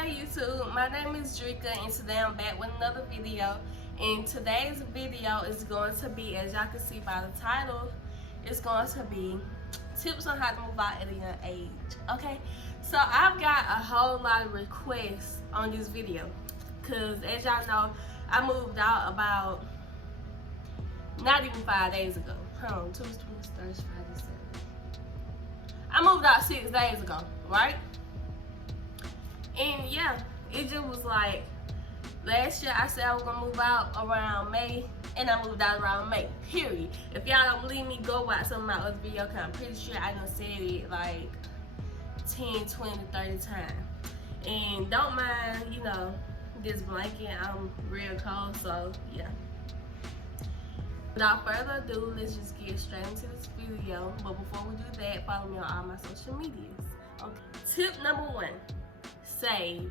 Hey YouTube, my name is Drika and today I'm back with another video. And today's video is going to be, as y'all can see by the title, it's going to be tips on how to move out at a young age. Okay, so I've got a whole lot of requests on this video because as y'all know, I moved out about not even 5 days ago. Hold on, 2, 20, 30, 5, 7. I moved out 6 days ago, right? And yeah, it just was like, last year I said I was gonna move out around May, and I moved out around May, period. If y'all don't believe me, go watch some of my other videos, cause I'm pretty sure I done said it like 10, 20, 30 times. And don't mind, you know, this blanket, I'm real cold, so yeah. Without further ado, let's just get straight into this video. But before we do that, follow me on all my social medias. Okay. Tip number 1. Save.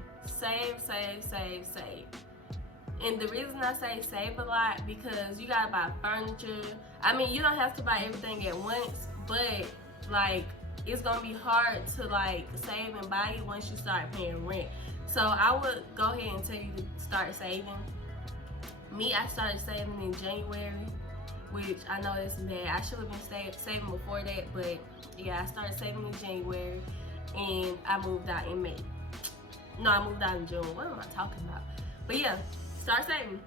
And the reason I say save a lot, because you gotta buy furniture. I mean, you don't have to buy everything at once, but like it's gonna be hard to like save and buy it once you start paying rent. So I would go ahead and tell you to start saving. Me, I started saving in January, which I know that's bad. I should have been saving before that, but yeah, I started saving in January and I moved out in May. No, I moved out in June. What am I talking about? But yeah, start saving.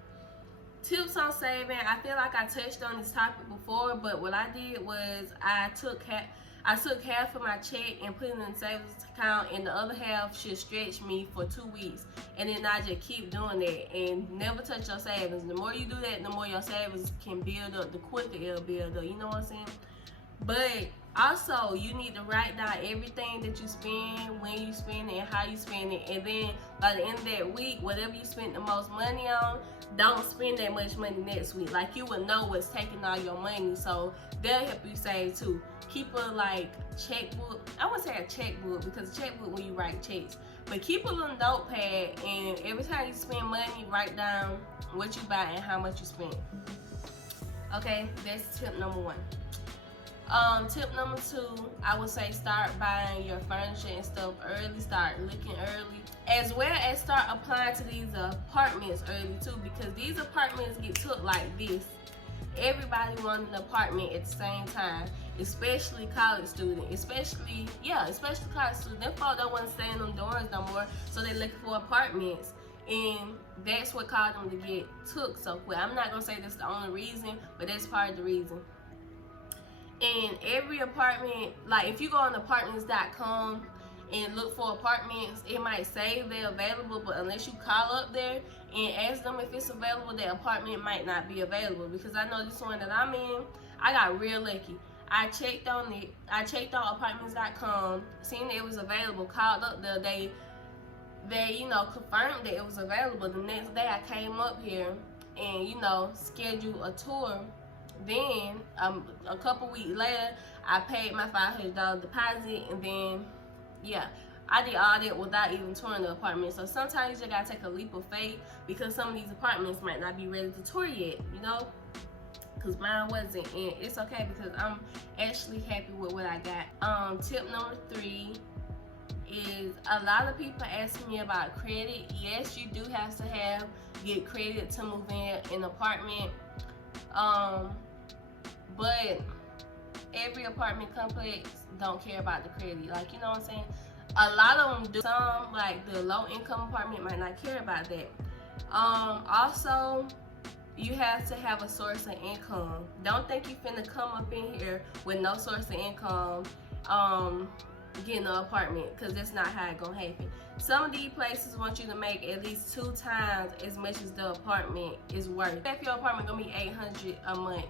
Tips on saving. I feel like I touched on this topic before, but what I did was I took half of my check and put it in the savings account, and the other half should stretch me for 2 weeks. And then I just keep doing that and never touch your savings. The more you do that, the more your savings can build up, the quicker it'll build up. You know what I'm saying? But also, you need to write down everything that you spend, when you spend it, and how you spend it. And then by the end of that week, whatever you spend the most money on, don't spend that much money next week. Like, you would know what's taking all your money, so they'll help you save too. Keep a like checkbook. I wouldn't say a checkbook, because a checkbook when you write checks. But keep a little notepad, and every time you spend money, write down what you buy and how much you spend. Okay, that's tip number 1. Tip number 2, I would say start buying your furniture and stuff early, start looking early, as well as start applying to these apartments early too, because these apartments get took like this. Everybody wants an apartment at the same time, especially college students, especially college students. Them folks don't want to stay in them dorms no more, so they're looking for apartments, and that's what caused them to get took so quick. I'm not gonna say that's the only reason, but that's part of the reason. And every apartment, like if you go on apartments.com and look for apartments, it might say they're available, but unless you call up there and ask them if it's available, that apartment might not be available. Because I know this one that I'm in, I got real lucky. I checked on it. I checked on apartments.com, seen that it was available, called up there. They you know, confirmed that it was available. The next day I came up here and, you know, scheduled a tour. Then a couple weeks later, I paid my $500 deposit, and then yeah, I did all that without even touring the apartment. So sometimes you just gotta take a leap of faith, because some of these apartments might not be ready to tour yet, you know, because mine wasn't. And it's okay, because I'm actually happy with what I got. Tip number 3 is, a lot of people ask me about credit. Yes, you do have to get credit to move in an apartment. But every apartment complex don't care about the credit. Like, you know what I'm saying? A lot of them do. Some, like the low income apartment, might not care about that. Also, you have to have a source of income. Don't think you finna come up in here with no source of income, getting an apartment, because that's not how it gonna happen. Some of these places want you to make at least 2 times as much as the apartment is worth. If your apartment gonna be $800 a month,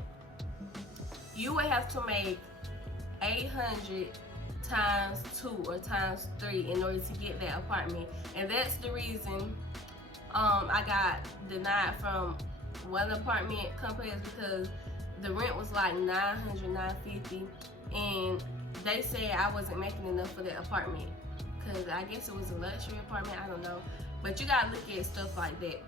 you would have to make 800 times 2 or times 3 in order to get that apartment. And that's the reason I got denied from one apartment complex, because the rent was like $900, $950, and they said I wasn't making enough for that apartment, because I guess it was a luxury apartment, I don't know. But you gotta look at stuff like that.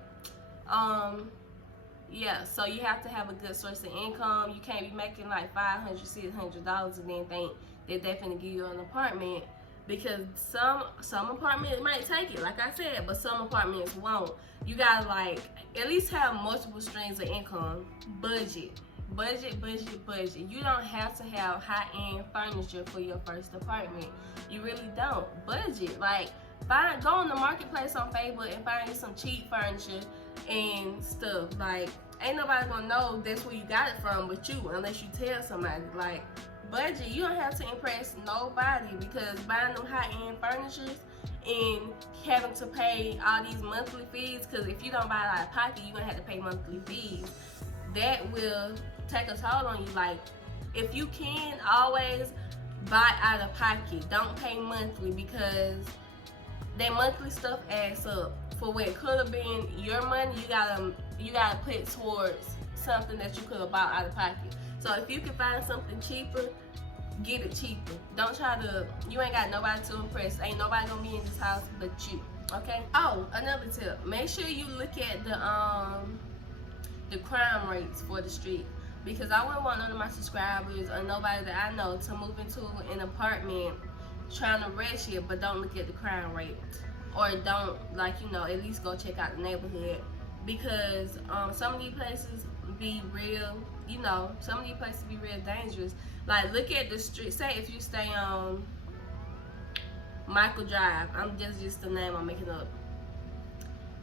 Yeah, so you have to have a good source of income. You can't be making like $500, $600 and then think that they're finna give you an apartment because some apartments might take it, like I said, but some apartments won't. You gotta like at least have multiple streams of income. Budget. You don't have to have high-end furniture for your first apartment. You really don't. Budget. Like, go on the marketplace on Facebook and find you some cheap furniture and stuff. Like, ain't nobody gonna know that's where you got it from but you, unless you tell somebody. Like, budget. You don't have to impress nobody, because buying them high-end furnitures and having to pay all these monthly fees, because if you don't buy it out of pocket, you're gonna have to pay monthly fees. That will take a toll on you. Like, if you can, always buy out of pocket. Don't pay monthly, because that monthly stuff adds up. For what could have been your money, you gotta put towards something that you could have bought out of pocket. So if you can find something cheaper, get it cheaper. Don't try to, you ain't got nobody to impress. Ain't nobody gonna be in this house but you, okay? Oh, another tip. Make sure you look at the crime rates for the street, because I wouldn't want none of my subscribers or nobody that I know to move into an apartment trying to rent it, but don't look at the crime rate, or don't, like, you know, at least go check out the neighborhood, because some of these places be real, you know, some of these places be real dangerous. Like, look at the street. Say if you stay on Michael Drive, just the name I'm making up.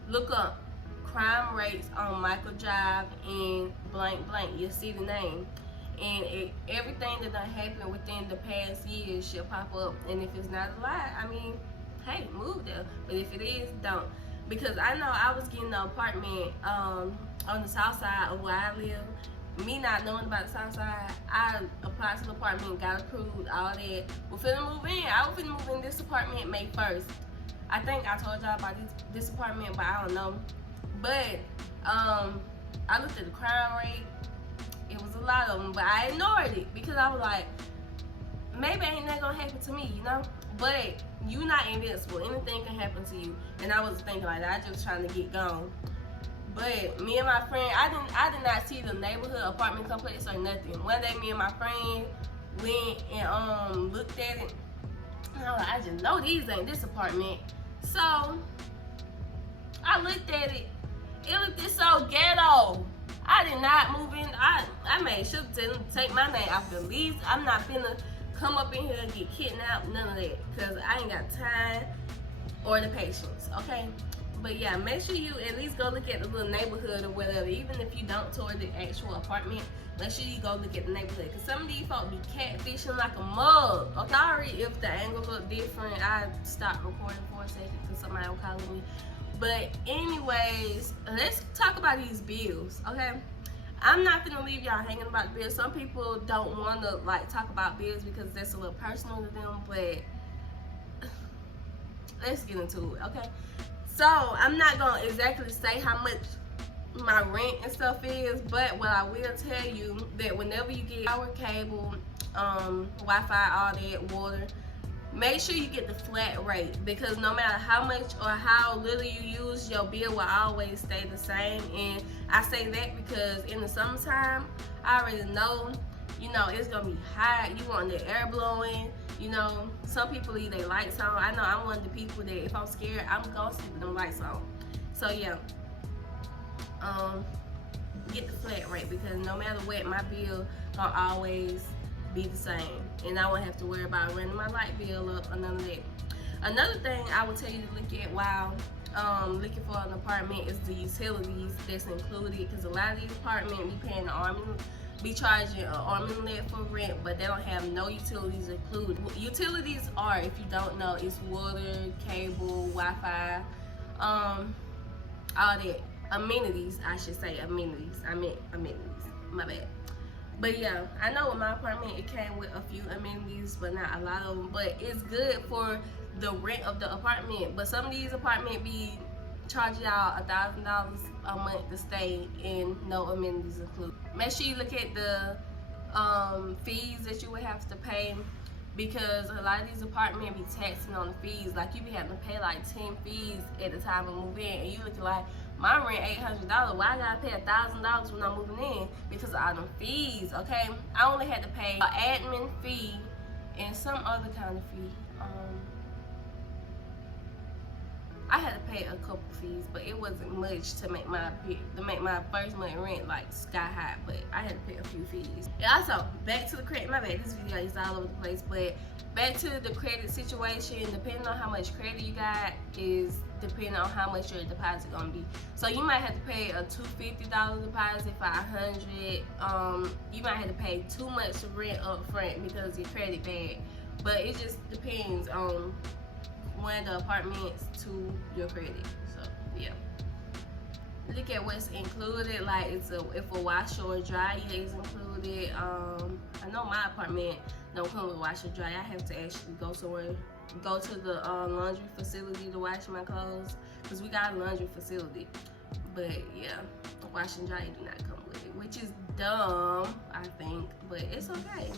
Look up crime rates on Michael Drive and blank blank. You'll see the name, and everything that done happened within the past years should pop up. And if it's not a lie, I mean, hey, move there. But if it is, don't. Because I know I was getting an apartment on the south side of where I live. Me not knowing about the south side, I applied to the apartment, got approved, all that. We're finna move in. I was finna move in this apartment May 1st. I think I told y'all about this apartment, but I don't know. But I looked at the crime rate. It was a lot of them, but I ignored it because I was like, maybe ain't that gonna happen to me, you know? But you not invincible. Anything can happen to you. And I was thinking like that. I just trying to get gone. But me and my friend, I did not see the neighborhood apartment complex or nothing. One day, me and my friend went and looked at it. And I was like, I just know these ain't this apartment. So I looked at it. It looked so ghetto. I did not move in. I made sure to take my name off the lease. I'm not finna come up in here and get kidnapped. None of that, cause I ain't got time or the patience. Okay. But yeah, make sure you at least go look at the little neighborhood or whatever. Even if you don't tour the actual apartment, make sure you go look at the neighborhood. Because some of these folk be catfishing like a mug. Okay, sorry if the angle look different. I stopped recording for a second because somebody was calling me. But anyways, let's talk about these bills, okay? I'm not gonna leave y'all hanging about the bills. Some people don't want to like talk about bills because that's a little personal to them. But let's get into it, okay? So I'm not gonna exactly say how much my rent and stuff is, but what I will tell you that whenever you get power, cable, Wi-Fi, all that, water, make sure you get the flat rate, because no matter how much or how little you use, your bill will always stay the same. And I say that because in the summertime, I already know, you know, it's gonna be hot. You want the air blowing. You know, some people leave their lights on. I know I'm one of the people that if I'm scared, I'm gonna sleep with them lights on. So yeah, get the flat rate, because no matter what, my bill gonna always be the same, and I won't have to worry about running my light bill up or none of that. Another thing I will tell you to look at while looking for an apartment is the utilities that's included, because a lot of these apartments be charging an arm and leg for rent, but they don't have no utilities included. Utilities are, if you don't know, it's water, cable, Wi-Fi, all that. Amenities, I should say amenities. I meant amenities, my bad. But yeah, I know with my apartment, it came with a few amenities, but not a lot of them. But it's good for the rent of the apartment. But some of these apartments be charging y'all $1,000 a month to stay and no amenities included. Make sure you look at the fees that you would have to pay, because a lot of these apartments be taxing on the fees. Like, you be having to pay like 10 fees at the time of moving in, and you looking like, my rent $800. Why I gotta pay $1,000 when I'm moving in? Because of all them fees, okay? I only had to pay an admin fee and some other kind of fee. I had to pay a couple fees, but it wasn't much to make my first month rent like sky high. But I had to pay a few fees. And also, back to the credit. My bad, this video is all over the place. But back to the credit situation. Depending on how much credit you got is depending on how much your deposit gonna be. So you might have to pay a $250 deposit for $100. You might have to pay too much rent up front because your credit bad. But it just depends on one of the apartments to your credit. So yeah, look at what's included. Like if a washer or dryer is included. I know my apartment don't come with washer dryer. I have to actually go to the laundry facility to wash my clothes because we got a laundry facility. But yeah, wash and dryer do not come with it, which is dumb, I think, but it's okay.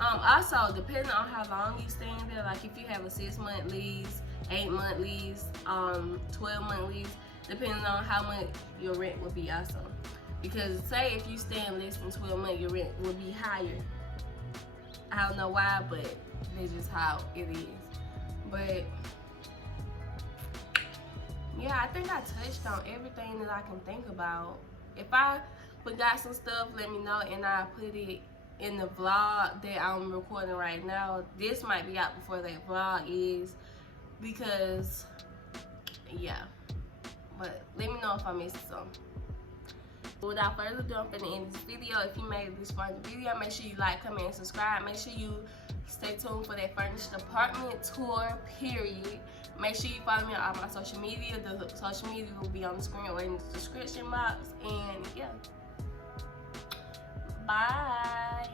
Also, depending on how long you stay in there, like if you have a 6-month lease, 8-month lease, 12-month lease, depending on how much your rent will be also. Because say if you stay in less than 12 months, your rent will be higher. I don't know why, but that's just how it is. But yeah, I think I touched on everything that I can think about. If I forgot some stuff, let me know and I'll put it in the vlog that I'm recording right now. This might be out before that vlog is, because yeah, but let me know if I missed something. Without further ado, I'm finna end this video. If you made it this far in the video, make sure you like, comment, and subscribe. Make sure you stay tuned for that furnished apartment tour, period. Make sure you follow me on all my social media. The social media will be on the screen or in the description box. And yeah, bye.